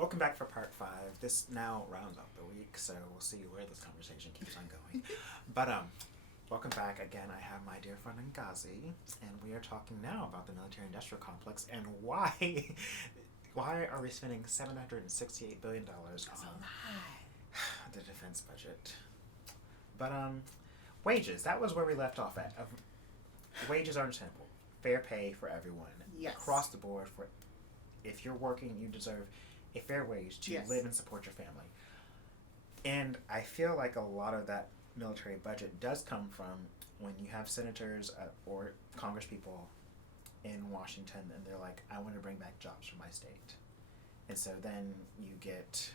Welcome back for part 5. This now rounds up the week, so we'll see where this conversation keeps on going. But welcome back again. I have my dear friend Ngazi, and we are talking now about the military-industrial complex and why are we spending $768 billion on the defense budget. But wages. That was where we left off at. Wages are understandable. Fair pay for everyone. Yes. Across the board. For if you're working, you deserve a fair wage to live and support your family. And I feel like a lot of that military budget does come from when you have senators or congresspeople in Washington and they're like, I want to bring back jobs for my state. And so then you get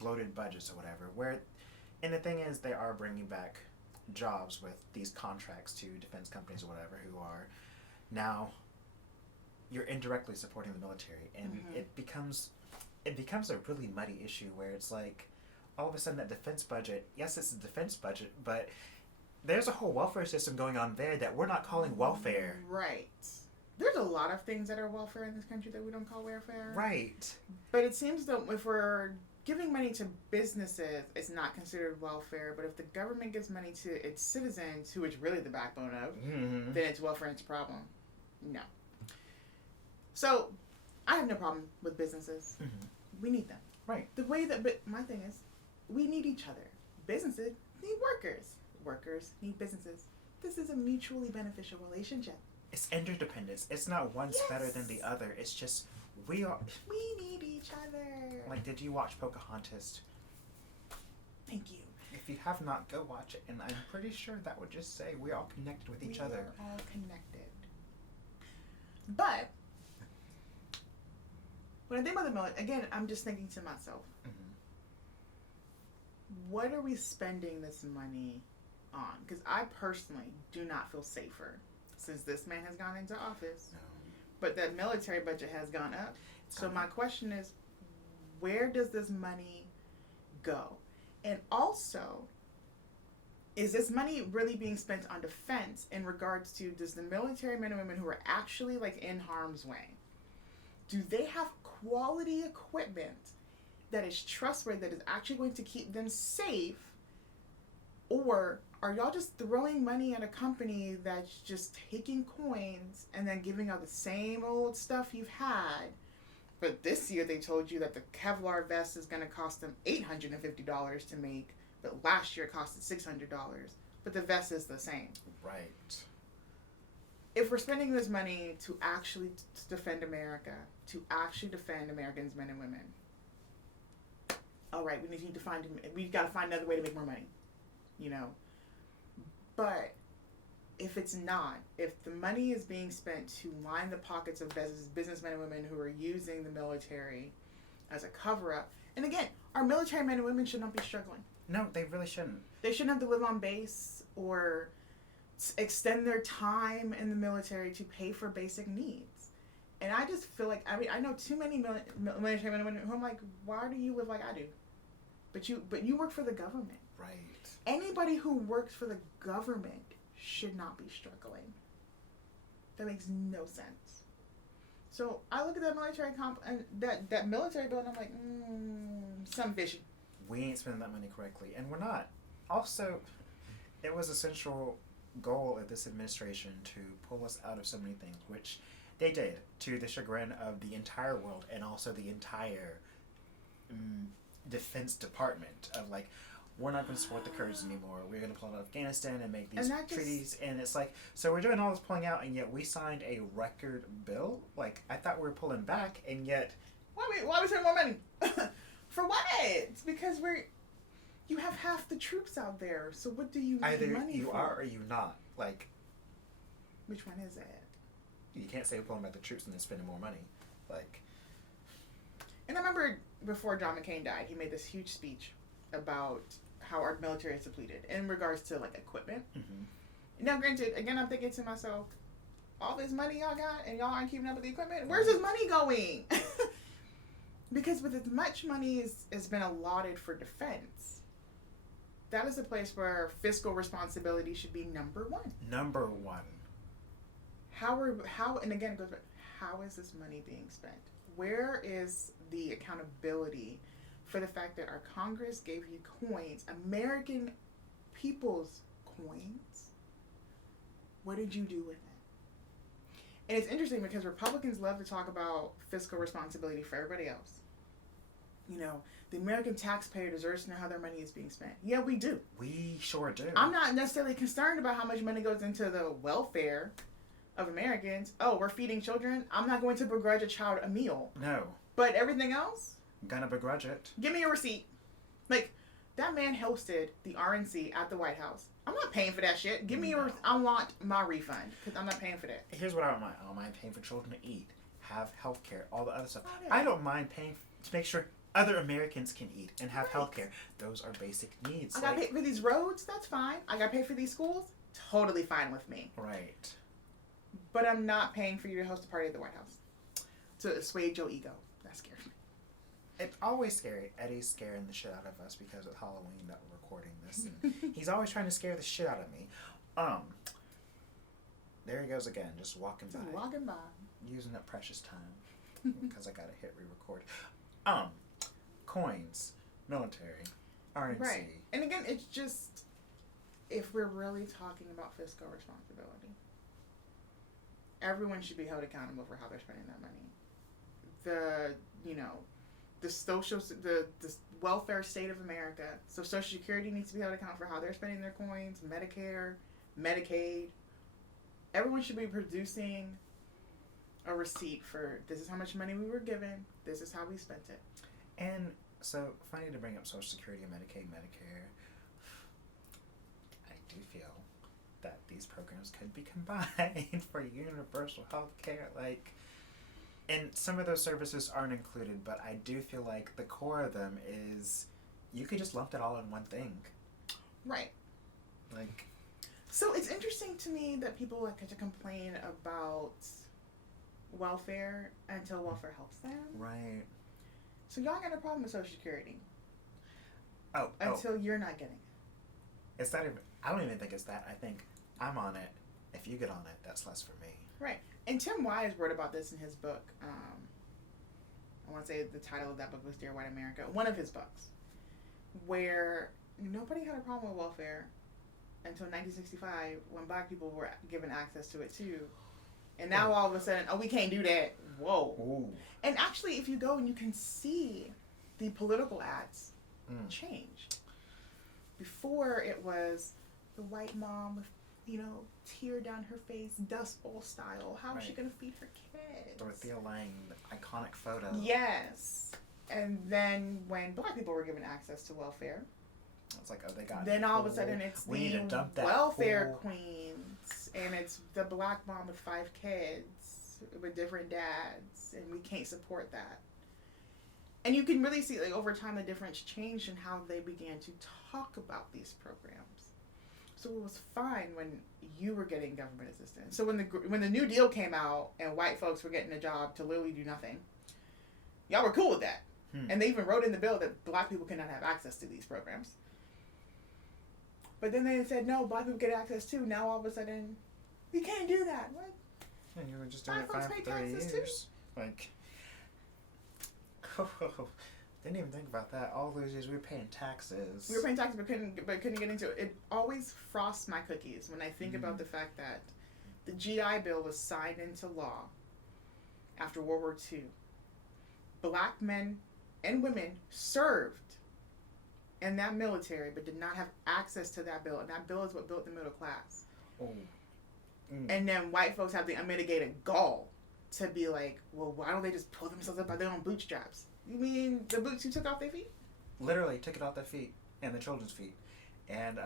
bloated budgets or whatever. And the thing is, they are bringing back jobs with these contracts to defense companies or whatever who are now, you're indirectly supporting the military. And it becomes a really muddy issue where it's like, all of a sudden that defense budget, yes, it's a defense budget, but there's a whole welfare system going on there that we're not calling welfare. Right. There's a lot of things that are welfare in this country that we don't call welfare. Right. But it seems that if we're giving money to businesses, it's not considered welfare. But if the government gives money to its citizens, who it's really the backbone of, then it's welfare and it's a problem. No. So, I have no problem with businesses. We need them. Right. The way that, but my thing is, we need each other. Businesses need workers. Workers need businesses. This is a mutually beneficial relationship. It's interdependence. It's not one's better than the other. It's just, we need each other. Like, did you watch Pocahontas? Thank you. If you have not, go watch it. And I'm pretty sure that would just say we're all connected with each other. We're all connected. But when I think about the military, again, I'm just thinking to myself, what are we spending this money on? Because I personally do not feel safer since this man has gone into office. No. But that military budget has gone up. So my question is, where does this money go? And also, is this money really being spent on defense in regards to, does the military men and women who are actually like in harm's way, do they have quality equipment that is trustworthy, that is actually going to keep them safe? Or are y'all just throwing money at a company that's just taking coins and then giving out the same old stuff you've had? But this year they told you that the Kevlar vest is going to cost them $850 to make, but last year it costed $600. But the vest is the same. Right. If we're spending this money to actually defend America, to actually defend Americans, men and women, all right, we got to find another way to make more money, you know. But if it's not, if the money is being spent to line the pockets of businessmen and women who are using the military as a cover-up, and again, our military men and women should not be struggling. No, they really shouldn't. They shouldn't have to live on base or extend their time in the military to pay for basic needs. And I just feel like, I know too many military men and women who I'm like, why do you live like I do? But you work for the government. Right. Anybody who works for the government should not be struggling. That makes no sense. So I look at that military that military bill, and I'm like, something fishy. We ain't spending that money correctly, and we're not. Also, it was a central goal of this administration to pull us out of so many things, which they did, to the chagrin of the entire world and also the entire Defense Department of like, we're not going to support the Kurds anymore. We're going to pull out of Afghanistan and make these treaties. And it's like, so we're doing all this pulling out, and yet we signed a record bill? Like, I thought we were pulling back, and yet... Why are we spending more money? For what? It's because you have half the troops out there. So what do you need money for? Either you are or you not. Like... Which one is it? You can't say we're pulling back the troops and then spending more money. Like... And I remember before John McCain died, he made this huge speech about how our military is depleted in regards to like equipment. Now, granted, again, I'm thinking to myself, all this money y'all got and y'all aren't keeping up with the equipment. Where's this money going? Because with as much money has been allotted for defense, that is a place where fiscal responsibility should be number one. Number one. How and again it goes back, how is this money being spent? where is the accountability for the fact that our Congress gave you coins, American people's coins? What did you do with it? And it's interesting because Republicans love to talk about fiscal responsibility for everybody else. You know, the American taxpayer deserves to know how their money is being spent. Yeah, we do. We sure do. I'm not necessarily concerned about how much money goes into the welfare of Americans. Oh, we're feeding children. I'm not going to begrudge a child a meal. No. But everything else? Gonna begrudge it. Give me a receipt. Like, that man hosted the RNC at the White House. I'm not paying for that shit. Give me I want my refund because I'm not paying for that. Here's what I don't mind. I don't mind paying for children to eat, have health care, all the other stuff. I don't mind paying to make sure other Americans can eat and have health care. Those are basic needs. I gotta pay for these roads. That's fine. I gotta pay for these schools. Totally fine with me. Right. But I'm not paying for you to host a party at the White House to assuage your ego. That scares me. It's always scary. Eddie's scaring the shit out of us because it's Halloween that we're recording this, and he's always trying to scare the shit out of me. There he goes again, just walking by. Walking by. Using up precious time because I gotta hit re-record. Coins, military, RNC. Right. And again, it's just, if we're really talking about fiscal responsibility, everyone should be held accountable for how they're spending that money. The welfare state of America. So Social Security needs to be held accountable for how they're spending their coins, Medicare, Medicaid. Everyone should be producing a receipt for this is how much money we were given, this is how we spent it. And so, funny to bring up Social Security, Medicaid, Medicare. I do feel that these programs could be combined for universal health care. And some of those services aren't included, but I do feel like the core of them is you could just lump it all in one thing. Right. So it's interesting to me that people like to complain about welfare until welfare helps them. Right. So y'all got a problem with Social Security. Until you're not getting it. It's not even, I don't even think it's that. I think I'm on it. If you get on it, that's less for me. Right. And Tim Wise wrote about this in his book. I want to say the title of that book was Dear White America. One of his books. Where nobody had a problem with welfare until 1965 when black people were given access to it too. And now all of a sudden, we can't do that. Whoa. Ooh. And actually, if you go and you can see the political ads changed. Before it was the white mom with, tear down her face, Dust Bowl style. How is she going to feed her kids? Dorothea Lange, the iconic photo. Yes. And then when black people were given access to welfare, it's like, they got then all of a sudden it's we need to dump that welfare queens, and it's the black mom with 5 kids with different dads, and we can't support that. And you can really see, over time, the difference changed in how they began to talk about these programs. So it was fine when you were getting government assistance. So when the New Deal came out and white folks were getting a job to literally do nothing, y'all were cool with that. And they even wrote in the bill that black people cannot have access to these programs. But then they said, no, black people get access too. Now all of a sudden, you can't do that. What? And you were just doing it for 30 years. Too? Didn't even think about that. All those years we were paying taxes. We were paying taxes, but couldn't get into it. It always frosts my cookies when I think about the fact that the GI Bill was signed into law after World War II. Black men and women served in that military, but did not have access to that bill, and that bill is what built the middle class. And then white folks have the unmitigated gall to be like, well, why don't they just pull themselves up by their own bootstraps? You mean the boots you took off their feet? Literally took it off their feet and the children's feet. And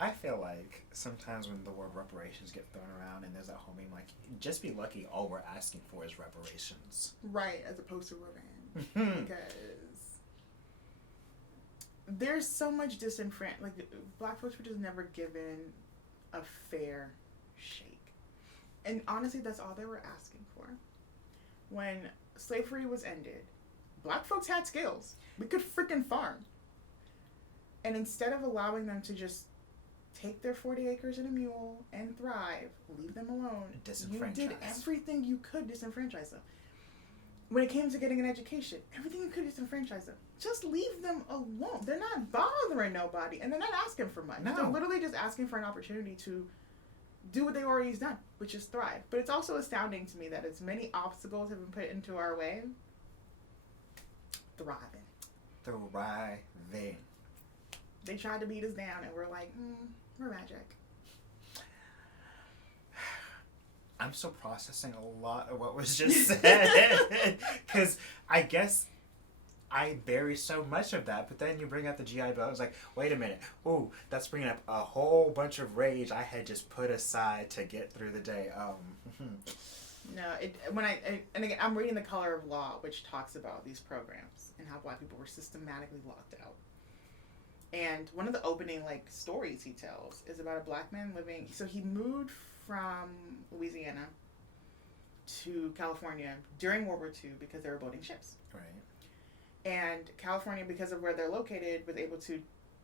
I feel like sometimes when the word reparations get thrown around and there's that whole meme, just be lucky all we're asking for is reparations. Right, as opposed to revenge. Because there's so much disenfranchisement. Black folks were just never given a fair shake. And honestly, that's all they were asking for. When slavery was ended, black folks had skills. We could freaking farm. And instead of allowing them to just take their 40 acres and a mule and thrive. Leave them alone. You did everything you could disenfranchise them. When it came to getting an education, everything you could disenfranchise them. Just leave them alone. They're not bothering nobody, and they're not asking for much. No. They're literally just asking for an opportunity to do what they've already done, which is thrive. But it's also astounding to me that as many obstacles have been put into our way, thriving. They tried to beat us down, and we're like, we're magic. I'm still processing a lot of what was just said. Because I guess I bury so much of that, but then you bring up the GI Bill. I was like, wait a minute. Ooh, that's bringing up a whole bunch of rage I had just put aside to get through the day. No, and again, I'm reading The Color of Law, which talks about these programs and how Black people were systematically locked out. And one of the opening stories he tells is about a Black man living. So he moved from Louisiana to California during World War II because they were building ships. Right. And California, because of where they're located, was able to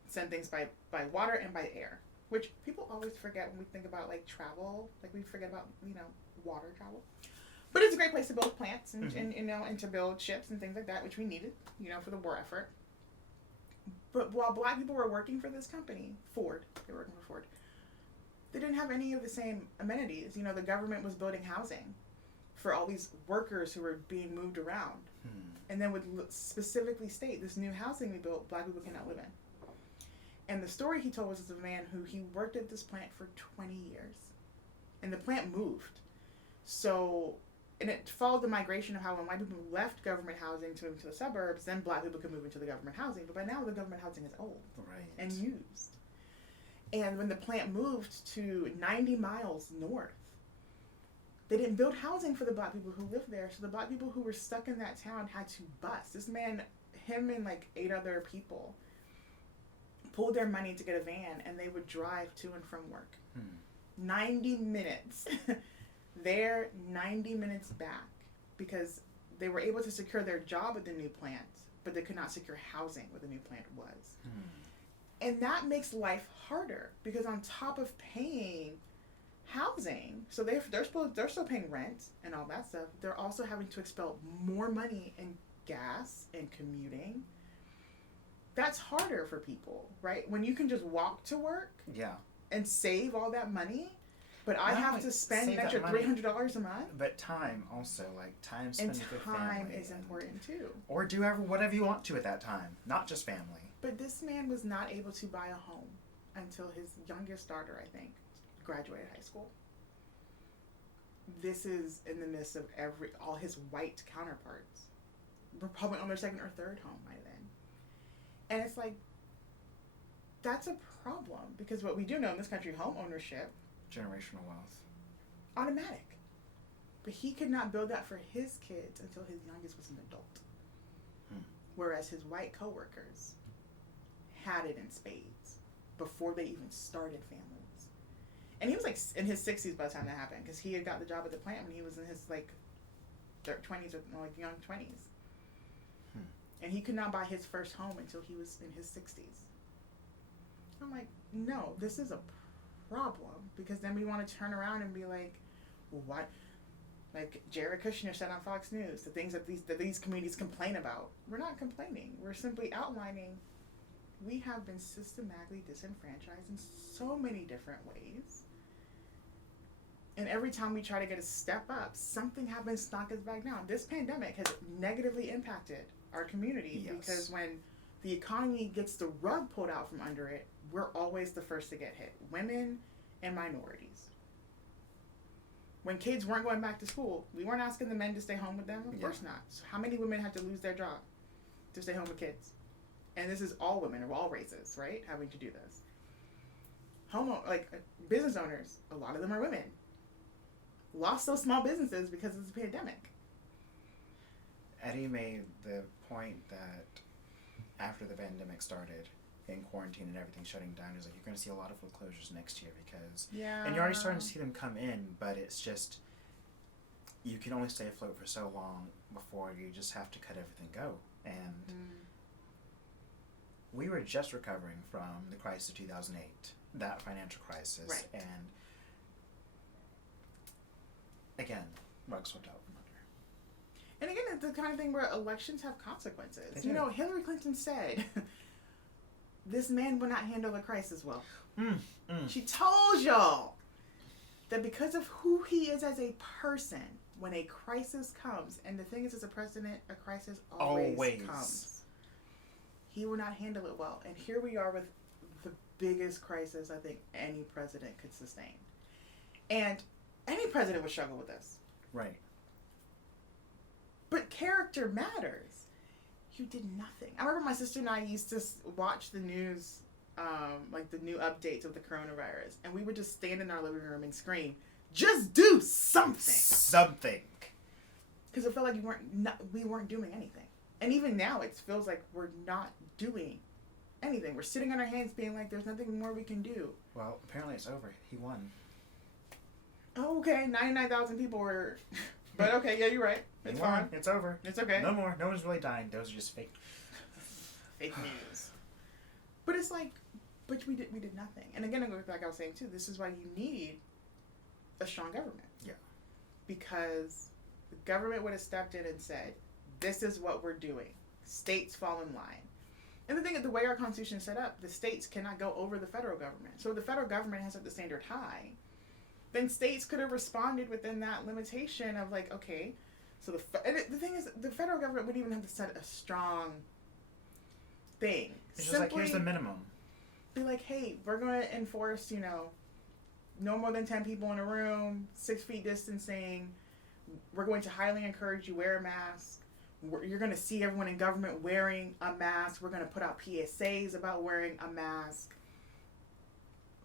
send things by water and by air, which people always forget when we think about travel. We forget about water travel. But it's a great place to build plants and, and to build ships and things like that, which we needed, for the war effort. But while Black people were working for this company, Ford, they were working for Ford, they didn't have any of the same amenities. The government was building housing for all these workers who were being moved around. And then would specifically state, this new housing we built, Black people cannot live in. And the story he told was of a man who he worked at this plant for 20 years. And the plant moved. So, and it followed the migration of how when white people left government housing to move to the suburbs, then Black people could move into the government housing. But by now, the government housing is old and used. And when the plant moved to 90 miles north, they didn't build housing for the Black people who lived there. So the Black people who were stuck in that town had to bus. This man, him and 8 other people, pulled their money to get a van, and they would drive to and from work. 90 minutes there, 90 minutes back, because they were able to secure their job at the new plant, but they could not secure housing where the new plant was. And that makes life harder, because on top of paying housing, so they're still paying rent and all that stuff, they're also having to expel more money in gas and commuting. That's harder for people, right? When you can just walk to work and save all that money, but I have to spend an extra $300 a month. But time also, time spent with family. And time is important too. Or do whatever you want to at that time, not just family. But this man was not able to buy a home until his youngest daughter, I think, graduated high school. This is in the midst of all his white counterparts. Were probably on their second or third home by then. And it's that's a problem, because what we do know in this country, home ownership, generational wealth, automatic. But he could not build that for his kids until his youngest was an adult. Whereas his white coworkers had it in spades before they even started families. And he was in his 60s by the time that happened, because he had got the job at the plant when he was in his 20s or young 20s. And he could not buy his first home until he was in his 60s. I'm like, no, this is a problem, because then we want to turn around and be like, well, what? Jared Kushner said on Fox News, the things that these communities complain about. We're not complaining. We're simply outlining we have been systematically disenfranchised in so many different ways. And every time we try to get a step up, something happens to knock us back down. This pandemic has negatively impacted our community because when the economy gets the rug pulled out from under it, we're always the first to get hit. Women and minorities. When kids weren't going back to school, we weren't asking the men to stay home with them. Of course not. So how many women had to lose their job to stay home with kids? And this is all women of all races, right? Having to do this. Business owners, a lot of them are women. Lost those small businesses because of the pandemic. Eddie made the point that after the pandemic started, in quarantine and everything shutting down, he's like, you're going to see a lot of foreclosures next year because... Yeah. And you're already starting to see them come in, but it's just... You can only stay afloat for so long before you just have to cut everything go. And we were just recovering from the crisis of 2008, that financial crisis. Right. And again, rug swept out from under. And again, it's the kind of thing where elections have consequences. They do. You know, Hillary Clinton said, this man will not handle a crisis well. She told y'all that because of who he is as a person, when a crisis comes, and the thing is, as a president, a crisis always comes. He will not handle it well. And here we are with the biggest crisis I think any president could sustain. And any president would struggle with this. Right. But character matters. You did nothing. I remember my sister and I used to watch the news, like the new updates of the coronavirus, and we would just stand in our living room and scream, "Just do something!" Something. Because it felt like we weren't doing anything. And even now, it feels like we're not doing anything. We're sitting on our hands being like, there's nothing more we can do. Well, apparently it's over. He won. Oh, okay. 99,000 people were... But okay, yeah, you're right. It's fine. It's over. It's okay. No more. No one's really dying. Those are just fake. Fake news. But it's like, but we did nothing. And again, like I was saying too, this is why you need a strong government. Yeah. Because the government would have stepped in and said, this is what we're doing. States fall in line. And the thing is, the way our Constitution is set up, the states cannot go over the federal government. So if the federal government has set the standard high, then states could have responded within that limitation of like, okay, so the thing is, the federal government wouldn't even have to set a strong thing. It's just like, here's the minimum. Be like, hey, we're going to enforce, no more than 10 people in a room, 6 feet distancing. We're going to highly encourage you wear a mask. You're going to see everyone in government wearing a mask. We're going to put out PSAs about wearing a mask.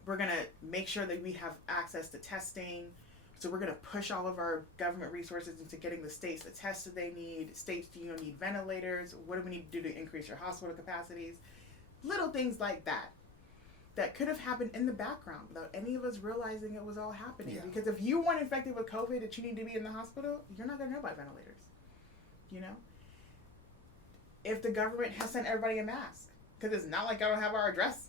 We're going to make sure that we have access to testing. So we're going to push all of our government resources into getting the states the tests that they need. States, do you need ventilators? What do we need to do to increase your hospital capacities? Little things like that. That could have happened in the background without any of us realizing it was all happening. Yeah. Because if you weren't infected with COVID that you need to be in the hospital, you're not going to know about ventilators. If the government has sent everybody a mask, because it's not like I don't have our address.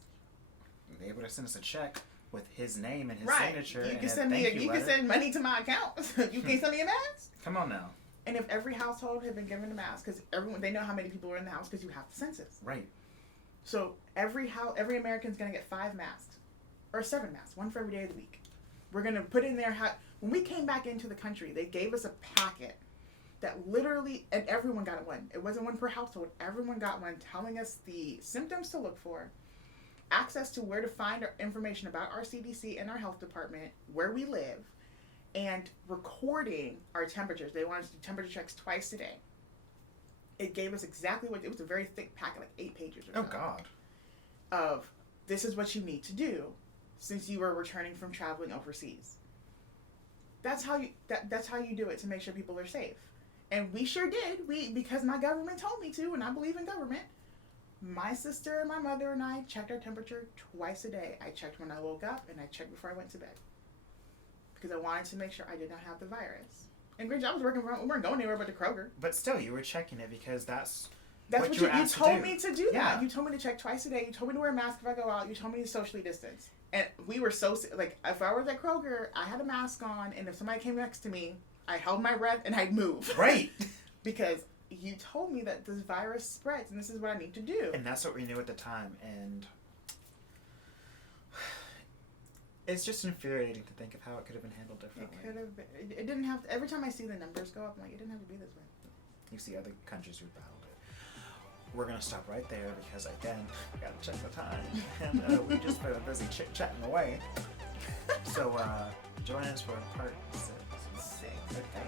They would have sent us a check with his name and his right. signature. You and can send you can send money to my account. You can't send me a mask. Come on now. And if every household had been given a mask, because they know how many people are in the house because you have the census. Right. So every American's going to get 5 masks. Or 7 masks, one for every day of the week. We're going to put in there, when we came back into the country, they gave us a packet that literally, and everyone got one. It wasn't one per household. Everyone got one telling us the symptoms to look for, access to where to find our information about our CDC and our health department, where we live, and recording our temperatures. They wanted us to do temperature checks twice a day. It gave us exactly it was a very thick packet, like 8 pages or so. Oh, God. Of, this is what you need to do since you were returning from traveling overseas. That's how you do it to make sure people are safe. And we sure did. Because my government told me to, and I believe in government. My sister and my mother and I checked our temperature twice a day. I checked when I woke up, and I checked before I went to bed. Because I wanted to make sure I did not have the virus. And granted, I was working from, we weren't going anywhere but to Kroger. But still, you were checking it because that's what you told me to do. Yeah. That. You told me to check twice a day. You told me to wear a mask if I go out. You told me to socially distance. And we were so, like, if I was at Kroger, I had a mask on, and if somebody came next to me, I held my breath and I'd move. Right. Because you told me that this virus spreads, and this is what I need to do. And that's what we knew at the time, and it's just infuriating to think of how it could have been handled differently. It could have been. It didn't have to, every time I see the numbers go up, I'm like, it didn't have to be this way. You see other countries who battled it. We're going to stop right there because, again, I got to check the time. And we just been busy chit-chatting away. So join us for part 6. Okay.